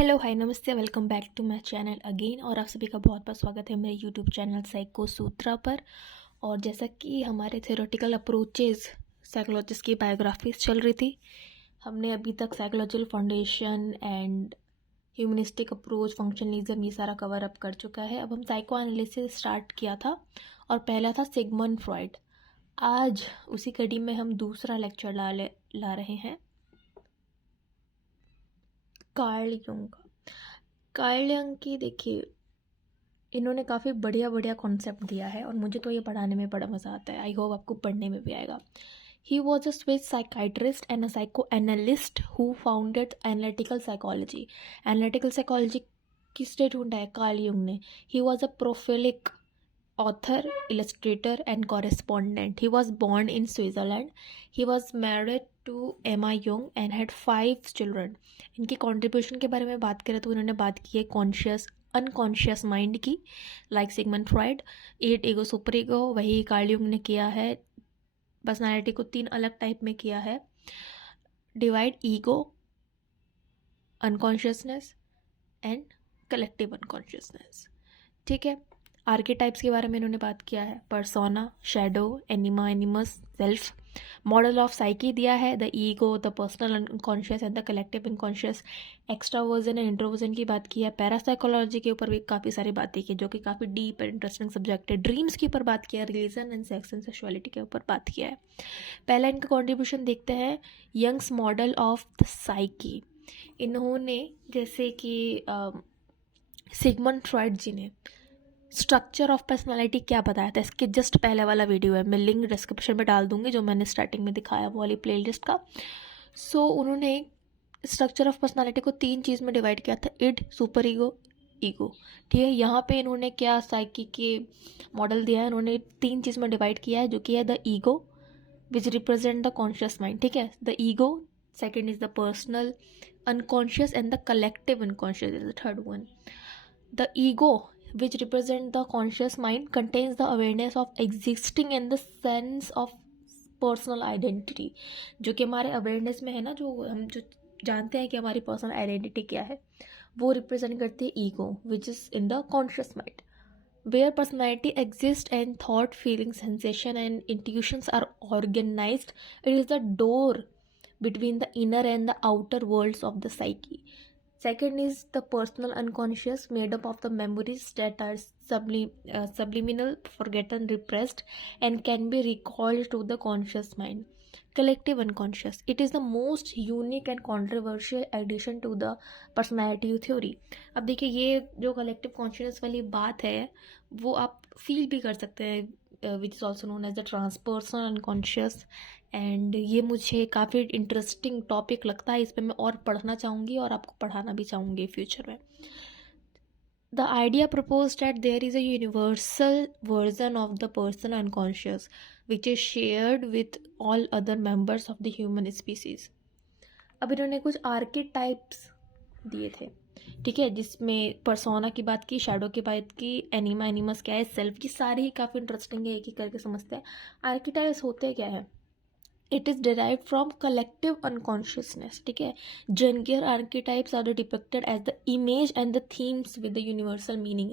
Hello hi नमस्ते welcome back to my channel again. और आप सभी का बहुत बहुत स्वागत है मेरे यूट्यूब चैनल साइको सूत्रा पर। और जैसा कि हमारे थ्योरेटिकल अप्रोचेस साइकोलॉजिस्ट की बायोग्राफीज चल रही थी, हमने अभी तक psychological foundation and humanistic approach, functionalism, ये सारा कवर अप कर चुका है। अब हम साइको एनालिसिस स्टार्ट किया था और पहला था सिगमंड फ्रॉइड। आज उसी कड़ी में हम दूसरा लेक्चर ला रहे हैं कार्ल युंग का। कार्ल यंग की देखिए, इन्होंने काफ़ी बढ़िया बढ़िया कॉन्सेप्ट दिया है और मुझे तो ये पढ़ाने में बड़ा मज़ा आता है। आई होप आपको पढ़ने में भी आएगा। He was a Swiss psychiatrist and a psychoanalyst who founded analytical psychology. Analytical psychology किसने ढूंढा है? कार्ल युंग ने। He was a prolific author, illustrator, and correspondent. He was born in Switzerland. He was married to Emma Young and had 5 children. इनकी contribution के बारे में बात करें तो इन्होंने बात की है कॉन्शियस अनकॉन्शियस माइंड की, like Sigmund Freud. 8 ego super ego, वही कार्ल युंग ने किया है। पर्सनालिटी को 3 अलग टाइप में किया है, divide ego, unconsciousness and collective unconsciousness. ठीक है। आर्केटाइप्स के बारे में इन्होंने बात किया है, persona, shadow, anima, animus, self. Model of psyche दिया है, the ego, the personal unconscious and the collective unconscious. Extraversion and introversion की बात की है। पैरासाइकोलॉजी के ऊपर भी काफ़ी सारी बातें की, जो कि काफ़ी डीप एंड इंटरेस्टिंग सब्जेक्ट है। ड्रीम्स के ऊपर बात किया, religion and sex and sexuality के ऊपर बात किया है। पहला इनका कॉन्ट्रीब्यूशन देखते हैं, Jung's model of the psyche. इन्होंने जैसे कि सिगमंड फ्रॉइड जी ने स्ट्रक्चर ऑफ पर्सनालिटी क्या बताया था, इसके जस्ट पहले वाला वीडियो है, मैं लिंक डिस्क्रिप्शन में डाल दूंगी, जो मैंने स्टार्टिंग में दिखाया वो वाली प्लेलिस्ट का। उन्होंने स्ट्रक्चर ऑफ पर्सनालिटी को 3 चीज़ में डिवाइड किया था, इड, सुपर ईगो, ईगो। ठीक है। यहाँ पे इन्होंने क्या साइकी के मॉडल दिया है, इन्होंने 3 चीज़ में डिवाइड किया है, जो कि है the ego which represent the conscious mind. ठीक है। The ego, second is the personal unconscious and the collective unconscious is the third one. The ego, which represents the conscious mind, contains the awareness of existing and the sense of personal identity. जो कि हमारे awareness में है ना, जो हम जो जानते हैं कि हमारी पर्सनल आइडेंटिटी क्या है, वो रिप्रेजेंट करती है ego, which is in the conscious mind. Where personality exists and thought, feelings, sensation and intuitions are organized, it is the door between the inner and the outer worlds of the psyche. Second is the personal unconscious, made up of the memories that are subliminal, forgotten, repressed, and can be recalled to the conscious mind. Collective unconscious, it is the most unique and controversial addition to the personality theory. अब देखिए, ये जो collective conscious वाली बात है वो आप feel भी कर सकते हैं, which is also known as the transpersonal unconscious. And ये मुझे काफ़ी इंटरेस्टिंग टॉपिक लगता है, इस पर मैं और पढ़ना चाहूँगी और आपको पढ़ाना भी चाहूँगी फ्यूचर में। The idea propose that there is a universal version of the person unconscious which is shared with all other members of the human species. अब इन्होंने कुछ आर्केटाइप्स दिए थे, ठीक है, जिसमें पर्सोना की बात की, शैडो की बात की, एनिमा, एनिमस क्या है, सेल्फ, की सारी ही काफ़ी इंटरेस्टिंग है, एक ही करके समझते हैं। आर्केटाइप्स होते क्या है? It is derived from collective unconsciousness. ठीक है। Jungian archetypes are depicted as the image and the themes with the universal meaning.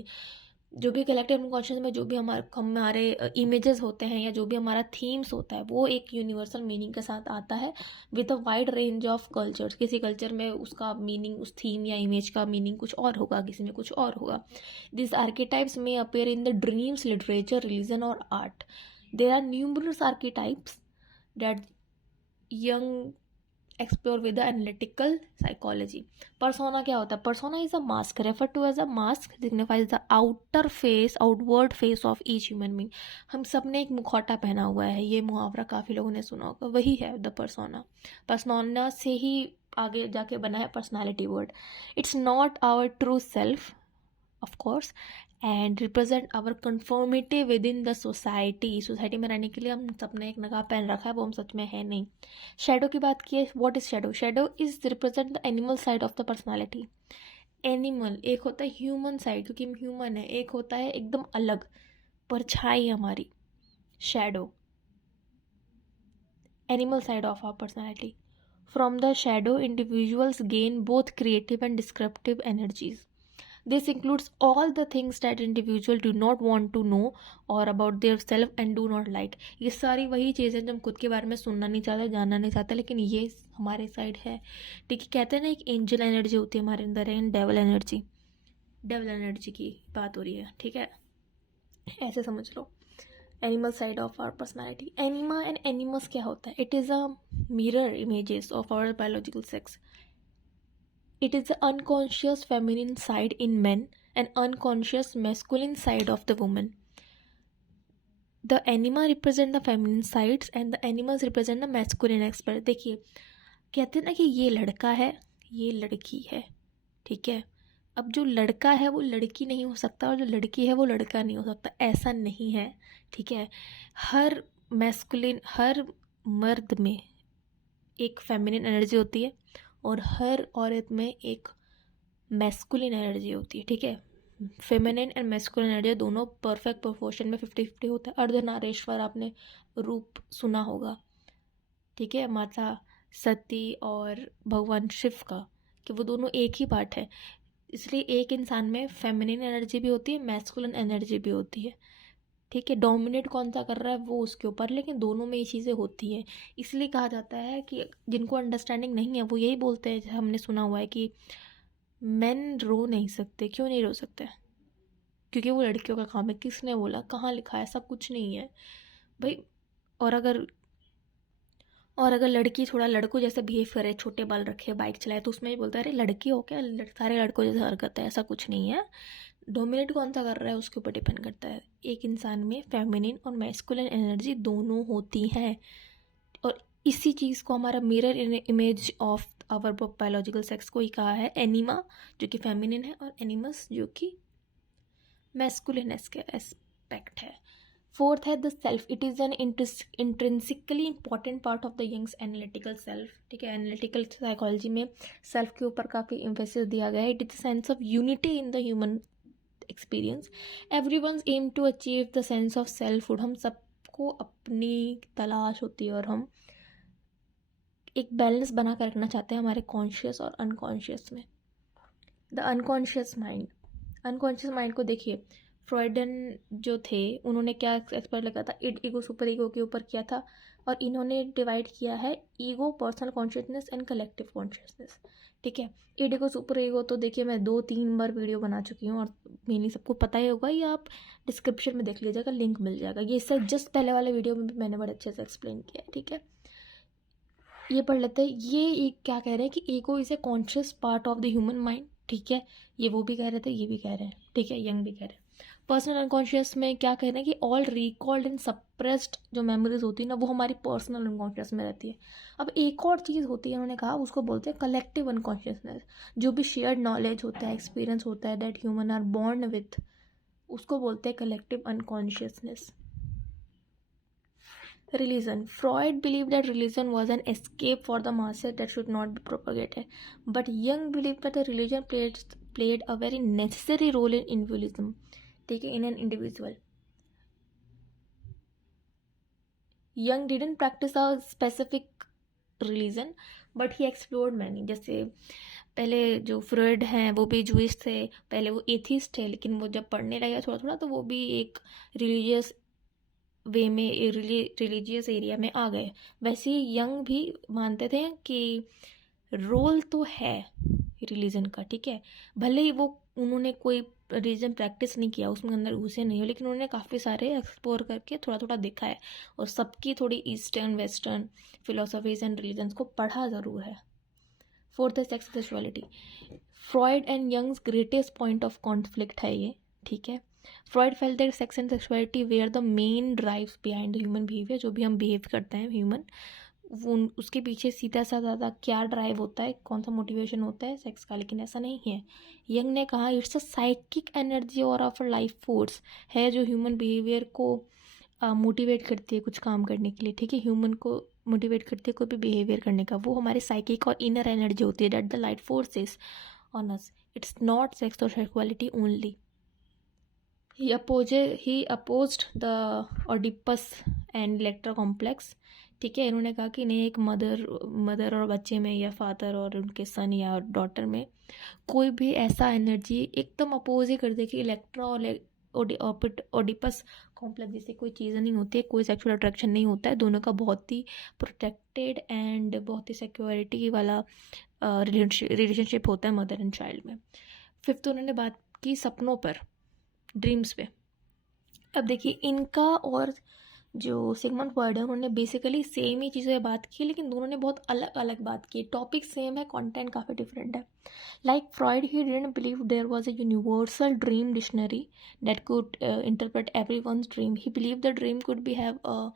जो भी कलेक्टिव अनकॉन्शियस में जो भी हमारे इमेजेस होते हैं या जो भी हमारा थीम्स होता है, वो एक यूनिवर्सल मीनिंग के साथ आता है with a wide range of cultures. किसी कल्चर में उसका मीनिंग, उस थीम या इमेज का मीनिंग कुछ और होगा, किसी में कुछ और होगा। दिस आर्किटाइप्स में appear in the dreams, literature, religion और art. There are numerous archetypes that young explore with the analytical psychology. Persona क्या होता है? Persona is a mask, referred to as a mask, signifies the outer face, outward face of each human being. हम सब ने एक मुखौटा पहना हुआ है, ये मुहावरा काफ़ी लोगों ने सुना होगा, वही है द पर्सोना। पर्सोना से ही आगे जाके बना है personality word. It's not our true self of course and represent our conformity within the society में रहने के लिए हम सब ने एक नकाब पहन रखा है, वो हम सच में है नहीं। शेडो की बात की है, what is shadow? Shadow is represent the animal side of the personality. Animal एक होता है ह्यूमन साइड, क्योंकि हम ह्यूमन है, एक होता है एकदम अलग परछाई हमारी, shadow, animal side of our personality. From the shadow, individuals gain both creative and descriptive energies. This includes all the things that individual do not want to know or about their self and do not like. ये सारी वही चीज़ें जो हम खुद के बारे में सुनना नहीं चाहते, जानना नहीं चाहते, लेकिन ये हमारे साइड है। ठीक है, कहते हैं ना एक एंजल एनर्जी होती है हमारे अंदर है, डेविल एनर्जी की बात हो रही है। ठीक है, ऐसे समझ लो। Animal side of our personality, anima and animus क्या होता है? It is a mirror images of our biological sex. It is the unconscious feminine side in men and unconscious masculine side of the woman. The anima represent the feminine sides and the animals represent the masculine aspect. देखिए, कहते हैं ना कि ये लड़का है, ये लड़की है। ठीक है, अब जो लड़का है वो लड़की नहीं हो सकता और जो लड़की है वो लड़का नहीं हो सकता, ऐसा नहीं है। ठीक है, हर मर्द में एक फेमिनिन एनर्जी होती है और हर औरत में एक मैस्कुलिन एनर्जी होती है। ठीक है, फेमिनिन एंड मैस्कुलिन एनर्जी दोनों परफेक्ट प्रोपोर्शन में 50-50 होता है। अर्धनारीश्वर आपने रूप सुना होगा। ठीक है, माता सती और भगवान शिव का, कि वो दोनों एक ही पार्ट है। इसलिए एक इंसान में फेमिनिन एनर्जी भी होती है, मैस्कुलिन एनर्जी भी होती है। ठीक है, डोमिनेट कौन सा कर रहा है वो उसके ऊपर, लेकिन दोनों में ये चीज़ें होती हैं। इसलिए कहा जाता है कि जिनको अंडरस्टैंडिंग नहीं है वो यही बोलते हैं, हमने सुना हुआ है कि मेन रो नहीं सकते। क्यों नहीं रो सकते? क्योंकि वो लड़कियों का काम है। किसने बोला? कहाँ लिखा है? ऐसा कुछ नहीं है भाई। और अगर लड़की थोड़ा लड़कों जैसे बिहेव करे, छोटे बाल रखे, बाइक चलाए, तो उसमें भी बोलता है अरे लड़की हो क्या, सारे लड़कों जैसे हरकत है। ऐसा कुछ नहीं है। डोमिनेट कौन सा कर रहा है उसके ऊपर डिपेंड करता है। एक इंसान में फेमिनिन और मैस्कुलिन एनर्जी दोनों होती हैं और इसी चीज़ को हमारा mirror image of our biological sex को ही कहा है एनिमा, जो कि फेमिनिन है, और एनिमस जो कि मैस्कुलिन एस्पेक्ट है। फोर्थ है the self. It is an intrinsically important part of the Jung's analytical self. ठीक है, एनालिटिकल साइकोलॉजी में सेल्फ के ऊपर काफ़ी एम्फेसिस दिया गया है. It is the sense of unity in the human experience. Everyone's aim to achieve the sense of selfhood. हम सबको अपनी तलाश होती है और हम एक बैलेंस बना कर रखना चाहते हैं हमारे कॉन्शियस और अनकॉन्शियस में. The unconscious mind. Unconscious mind को देखिए, फ्रॉइडन जो थे उन्होंने क्या एक्सपर्ट लगा था, ईगो सुपर ईगो के ऊपर किया था, और इन्होंने डिवाइड किया है ego, personal consciousness and collective consciousness. ठीक है, ईगो सुपर ईगो तो देखिए मैं 2-3 बार वीडियो बना चुकी हूँ और मेनली सबको पता ही होगा. ये आप डिस्क्रिप्शन में देख लीजिएगा, लिंक मिल जाएगा. ये इससे जस्ट पहले वाले वीडियो में भी मैंने बड़े अच्छे से एक्सप्लेन किया है. ठीक है, ये पढ़ लेते हैं. ये क्या कह रहे हैं कि ego is a conscious part of the human mind. ठीक है, ये वो भी कह रहे थे, ये भी कह रहे हैं. ठीक है, यंग भी कह रहे हैं. पर्सनल अनकॉन्शियस में क्या कह रहे हैं कि ऑल रिकॉल्ड एंड सप्रेस्ड जो मेमोरीज होती है ना, वो हमारी पर्सनल अनकॉन्शियस में रहती है. अब एक और चीज़ होती है, उन्होंने कहा, उसको बोलते हैं कलेक्टिव अनकॉन्शियसनेस. जो भी शेयर्ड नॉलेज होता है, एक्सपीरियंस होता है, that human are born with, उसको बोलते हैं collective unconsciousness. Religion. Freud believed that religion was an escape for the masses that should not be propagated. But Jung believed that the religion played a very necessary role in individualism. Take in an individual. Jung didn't practice a specific religion, but he explored many. जैसे पहले जो Freud हैं वो भी Jewish थे, पहले वो atheist थे, लेकिन वो जब पढ़ने लगे थोड़ा थोड़ा तो वो भी एक रिलीजियस वे में, रिलीजियस एरिया में आ गए. वैसे ही यंग भी मानते थे कि रोल तो है रिलीजन का. ठीक है, भले ही वो उन्होंने कोई रिलीजन प्रैक्टिस नहीं किया, उसमें अंदर घुसे नहीं हो, लेकिन उन्होंने काफ़ी सारे एक्सप्लोर करके थोड़ा थोड़ा देखा है और सबकी थोड़ी eastern western philosophies and religions को पढ़ा ज़रूर है. फोर्थ है sex sexuality. Freud and Jung's greatest point of conflict है ये. ठीक है, Freud felt that sex and sexuality were the main drives behind the human behaviour. जो भी हम बिहेव करते हैं ह्यूमन, वो उसके पीछे सीधा सा ज़्यादा क्या ड्राइव होता है, कौन सा मोटिवेशन होता है, सेक्स का. लेकिन ऐसा नहीं है. यंग ने कहा इट्स अ साइकिक एनर्जी और ऑफ लाइफ फोर्स है जो ह्यूमन बिहेवियर को मोटिवेट करती है कुछ काम करने के लिए. ठीक है, ह्यूमन को मोटिवेट करती है कोई भी बिहेवियर करने का. वो हमारी साइकिक और इनर एनर्जी होती है, that the light force is on us. It's not sex और sexuality only. He opposed the Oedipus and Electra complex. ठीक है। इन्होंने कहा कि नहीं, एक मदर और बच्चे में या फादर और उनके सन या डॉटर में कोई भी ऐसा एनर्जी एकदम अपोज ही कर दे कि इलेक्ट्रा और ओडिपस कॉम्प्लेक्स जैसे कोई चीज़ नहीं होती है, कोई सेक्सुअल अट्रैक्शन नहीं होता है। दोनों का बहुत ही प्रोटेक्टेड एंड बहुत ही सिक्योरिटी वाला रिलेशनशिप होता है मदर एंड चाइल्ड में। फिफ्थ उन्होंने बात की सपनों पर, ड्रीम्स पे। अब देखिए, इनका और जो सिगमंड फ्रॉइड है उन्होंने बेसिकली सेम ही चीज़ों पे बात की, लेकिन दोनों ने बहुत अलग अलग बात की। टॉपिक सेम है, कंटेंट काफ़ी डिफरेंट है। Like Freud, he didn't believe there was a universal dream dictionary that could interpret everyone's dream. He believe the dream could be have a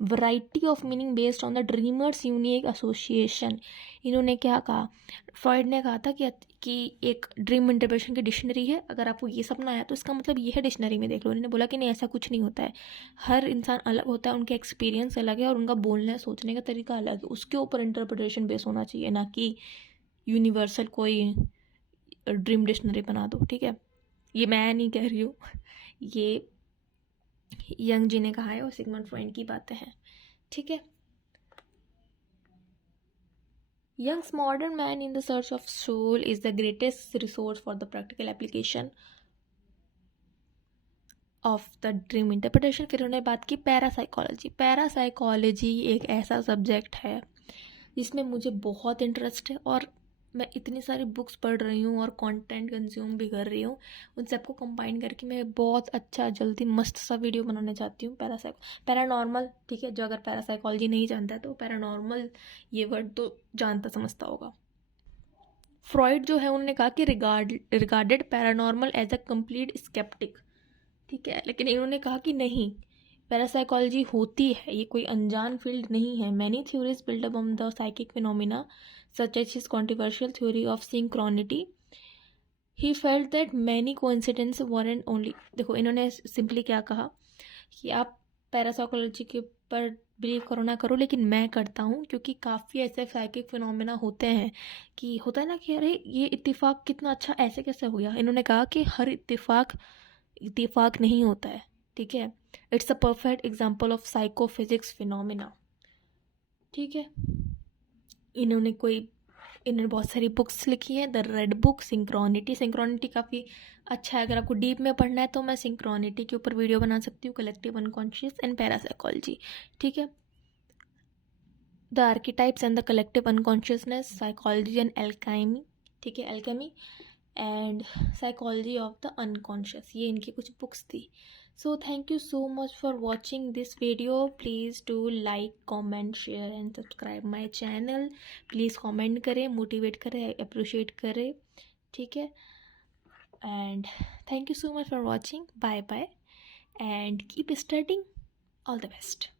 variety of meaning based on the dreamer's unique association. इन्होंने क्या कहा, Freud ने कहा था कि एक dream interpretation की dictionary है, अगर आपको ये सपना आया तो इसका मतलब ये है, डिक्शनरी में देख लो। इन्होंने बोला कि नहीं, ऐसा कुछ नहीं होता है, हर इंसान अलग होता है, उनके एक्सपीरियंस अलग है और उनका बोलने सोचने का तरीका अलग है, उसके ऊपर इंटरप्रिटेशन बेस होना चाहिए, ना कि यूनिवर्सल कोई ड्रीम डिक्शनरी बना दो। ठीक है, ये मैं नहीं कह रही हूँ, ये यंग जी ने कहा है और सिगमंड फ्रॉइड की बातें हैं। ठीक है। Jung's modern man in the search of soul is the greatest resource for the practical application of the dream interpretation. फिर उन्होंने बात की पैरासाइकोलॉजी। पैरासाइकोलॉजी एक ऐसा सब्जेक्ट है जिसमें मुझे बहुत इंटरेस्ट है और मैं इतनी सारी बुक्स पढ़ रही हूँ और कंटेंट कंज्यूम भी कर रही हूँ। उन सबको कंबाइन करके मैं बहुत अच्छा जल्दी मस्त सा वीडियो बनाना चाहती हूँ। पैरानॉर्मल, ठीक है, जो अगर पैरासाइकोलॉजी नहीं जानता है तो पैरानॉर्मल ये वर्ड तो जानता समझता होगा। फ्रॉइड जो है उन्होंने कहा कि regarded paranormal as a complete sceptic. ठीक है, लेकिन इन्होंने कहा कि नहीं, पैरासाइकोलॉजी होती है, ये कोई अनजान फील्ड नहीं है। Many theories build up on the psychic phenomena such as his controversial theory of synchronicity. He felt that many coincidence warrant only. देखो, इन्होंने सिंपली क्या कहा कि आप पैरासाइकोलॉजी के ऊपर बिलीव करो ना करो, लेकिन मैं करता हूँ, क्योंकि काफ़ी ऐसे साइकिक फिनोमेना होते हैं कि होता है ना कि अरे ये इत्तेफाक कितना अच्छा, ऐसे कैसे हो गया। इन्होंने कहा कि हर इत्तेफाक नहीं होता है। ठीक है, it's a perfect example of psychophysics phenomena. ठीक है, इन्होंने बहुत सारी बुक्स लिखी हैं। द रेड बुक, सिंक्रोनिटी काफ़ी अच्छा है। अगर आपको डीप में पढ़ना है तो मैं सिंक्रोनिटी के ऊपर वीडियो बना सकती हूँ। Collective unconscious and parapsychology. ठीक है, the archetypes and the collective unconsciousness, psychology and alchemy. ठीक है, alchemy and psychology of the unconscious, ये इनकी कुछ बुक्स थी। So thank you so much for watching this video. Please do like, comment, share and subscribe my channel. Please comment करें, motivate करें, appreciate करें। ठीक है, and thank you so much for watching. Bye bye and keep studying. All the best.